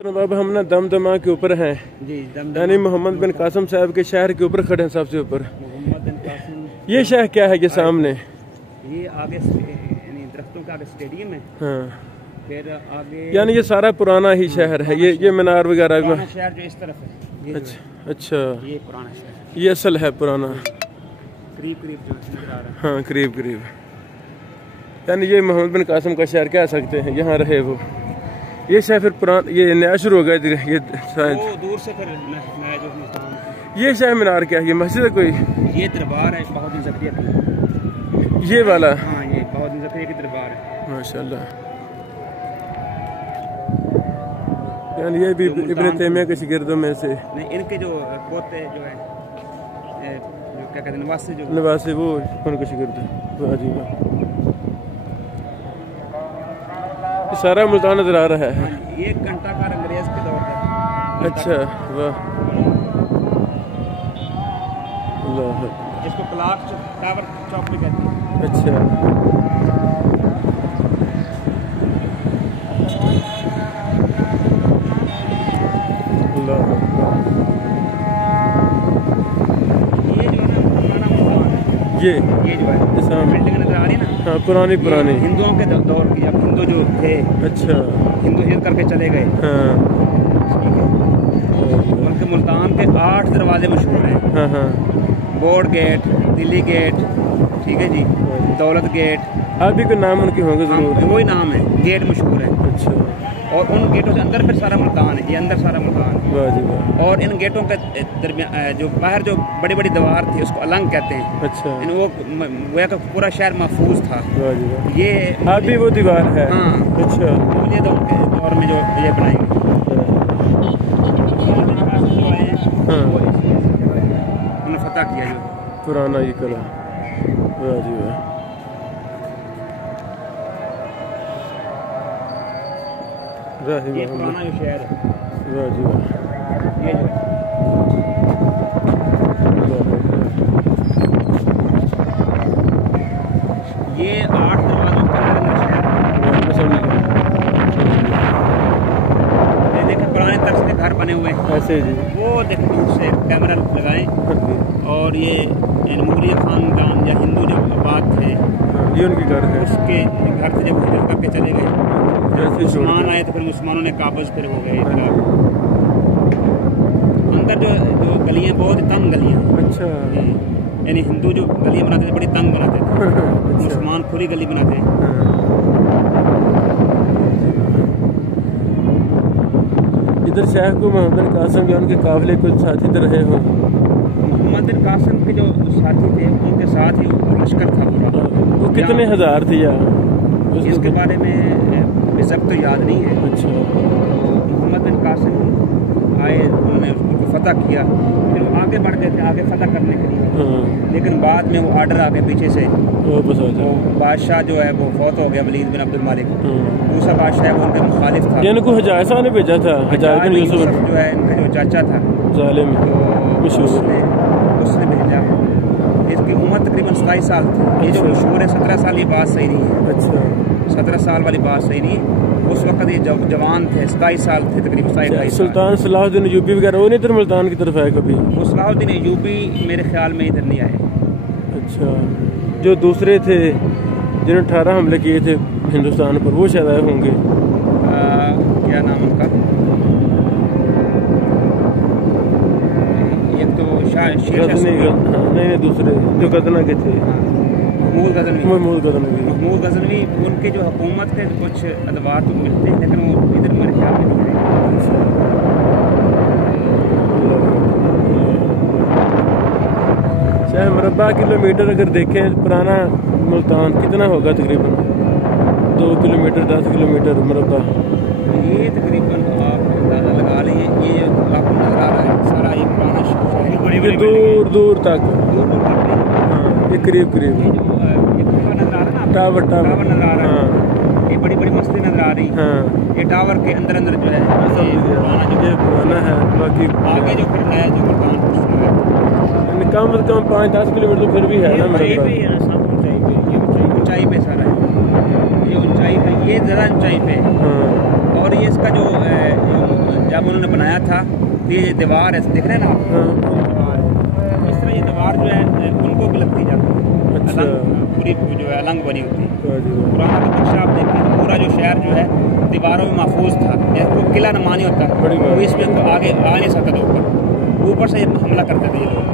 अब हम ना दमदमा के ऊपर हैं जी, यानी मोहम्मद बिन कासिम साहब के शहर के ऊपर खड़े हैं, सबसे ऊपर। मोहम्मद बिन कासिम। ये शहर क्या है? ये सामने ये आगे यानी दरख्तों के आगे स्टेडियम है। हाँ, फिर आगे यानी ये सारा पुराना ही शहर है। ये मीनार वगैरह पुराना शहर जो इस तरफ है ये अच्छा, ये पुराना शहर, ये असल है पुराना, करीब करीब जो नजर आ रहा है। हाँ करीब करीब। यानी ये मोहम्मद बिन कासिम का शहर कह सकते हैं, यहाँ रहे वो। ये शहर फिर पुराना, ये नया शुरू हो गया ये शायद वो दूर से फिर नया जो मकान। ये शहर मीनार क्या है? ये मस्जिद है कोई? ये दरबार है बहाउद्दीन ज़करिया की। ये वाला? हाँ, ये बहाउद्दीन ज़करिया की दरबार है माशाल्लाह। यानी ये भी इब्न तैमिया के शागिर्दों में से नहीं, इनके जो पोते जो है जो क्या कहते हैं नवासे वो उनके शागिर्द हैं। वाह जी वाह, ये सारा मुल्तान नजर आ रहा है। ये घंटा घर अंग्रेज के दौर का। अच्छा वाह, अल्लाह, इसको क्लॉक टावर चौक भी कहते हैं। अच्छा अल्लाह, ये जो है ना पुराना मकान है। ये जो है सामने बिल्डिंग नजर आ रही है ना, हाँ पुरानी ये हिंदुओं के दौर की। अब हिंदू जो थे, अच्छा हिंदू हिल करके चले गए। हाँ उनके मुल्तान के 8 दरवाजे मशहूर हैं। हाँ हाँ, बोर्ड गेट, दिल्ली गेट, ठीक है जी, दौलत गेट। आप भी कोई नाम उनके होंगे जरूर। वही नाम है, गेट मशहूर है। अच्छा, और उन गेटों से अंदर फिर सारा मुल्तान है। ये अंदर सारा मुल्तान है। वाह जी वाह। और इन गेटों के दरमियान जो बाहर जो बड़ी बड़ी दीवार थी उसको अलंग कहते हैं। अच्छा, वो तो पूरा शहर महफूज था। वाह जी वाह। ये आप भी वो दीवार है? हाँ, अच्छा, मुझे दौर में जो ये बनाई गई। हाँ उन्होंने फतह किया जो पुराना ये कला। वाह जी वाह, ये पुराना जो शहर है। वाह जी वाह, ये जो ये 8 दरवाजों का शहर। ये देखें पुराने तर्ज के घर बने हुए हैं ऐसे जी। वो देखें दूर से कैमरा लगाएं। और ये मुगलिया खानदान या हिंदू जो आबाद थे, ये उनके घर है। उसके घर से जब हिजरत करके चले गए, मुसलमान आए तो फिर मुसलमानों ने काबज फिर हो गए। अंदर जो गलियां बहुत ही तंग गलियां। अच्छा, यानी हिंदू जो गलियां बनाते थे बड़ी तंग बनाते थे, मुसलमान खुली गली बनाते हैं। इधर शेख को मोहम्मद बिन कासिम या उनके काफिले कुछ साथी तो रहे हो? मोहम्मद बिन कासिम के जो साथी थे उनके साथ ही लश्कर था पूरा। वो कितने हजार थे या इसके बारे में बेशक तो याद नहीं है। अच्छा, मोहम्मद बिन कासिम आए, उन्होंने उनको फतह किया, फिर वो आगे बढ़ गए थे आगे फतह करने के लिए। लेकिन बाद में वो आर्डर आ गए पीछे से। वो बादशाह जो है वो फौत हो गया, वलीद बिन अब्दुल मालिक। दूसरा बादशाह है वो उनके मुखालिफ था। इनको हजाज साहब ने भेजा था। हजाज बिन यूसुफ जो है इनका जो चाचा था जालिम, तो उसने भेजा। इसकी उम्र तकरीबन 27 साल थी। ये जो मशहूर है 17 साल, ये बात सही नहीं है। अच्छा, 17 साल वाली बात सही नहीं है। उस वक्त ये जवान थे, 27 साल थे तकरीबन। 27 सुल्तान सलाहुद्दीन अय्यूबी वगैरह वो नहीं इधर मुल्तान की तरफ आए कभी? वो सलाहुद्दीन अय्यूबी मेरे ख्याल में इधर नहीं आए। अच्छा, जो दूसरे थे जिन्होंने 18 हमले किए थे हिंदुस्तान पर, वो शायद आए होंगे। क्या नाम उनका? एक तो नहीं दूसरे जो गजना के थे। महमूद गजनवी। उनके जो हुकूमत के कुछ अदवार तो मिलते हैं, लेकिन वो इधर मेरे ख्याल में नहीं है। शायद मरबा किलोमीटर अगर देखें पुराना मुल्तान कितना होगा? तकरीबन 2 किलोमीटर 10 किलोमीटर मरबा। ये तकरीबन आप अंदाज़ा लगा लीजिए। ये आपको नजर आ रहा है सारा ये पुराना शहर, दूर दूर तक। हाँ, ये करीब करीब टावर नजर आ रहा है। ये बड़ी बड़ी मस्ती नजर आ रही है। हाँ, ये टावर के अंदर अंदर जो है ये पुराना है। बाकी आगे जो फिर नया जो मुल्तान कम से कम 5-10 किलोमीटर तो फिर भी है ना। ऊंचाई पे है ना, ऊंचाई पे। ये ऊंचाई पे सारा है। ये ऊंचाई पे, ये ज़रा ऊंचाई पे। और ये इसका जो जब उन्होंने बनाया था तो ये दीवार है, देख रहे हैं ना आप, इस तरह ये दीवार जो है उनको भी लगती जाती है। अच्छा। पूरी जो है अलंग बनी होती है। पुराना का नक्शा आप देखते हैं, पूरा जो शहर जो है दीवारों में महफूज था, जैसे किला नुमानी होता है, वो इसमें तो आगे आ नहीं सकता था, ऊपर से हमला करते थे ये लोग।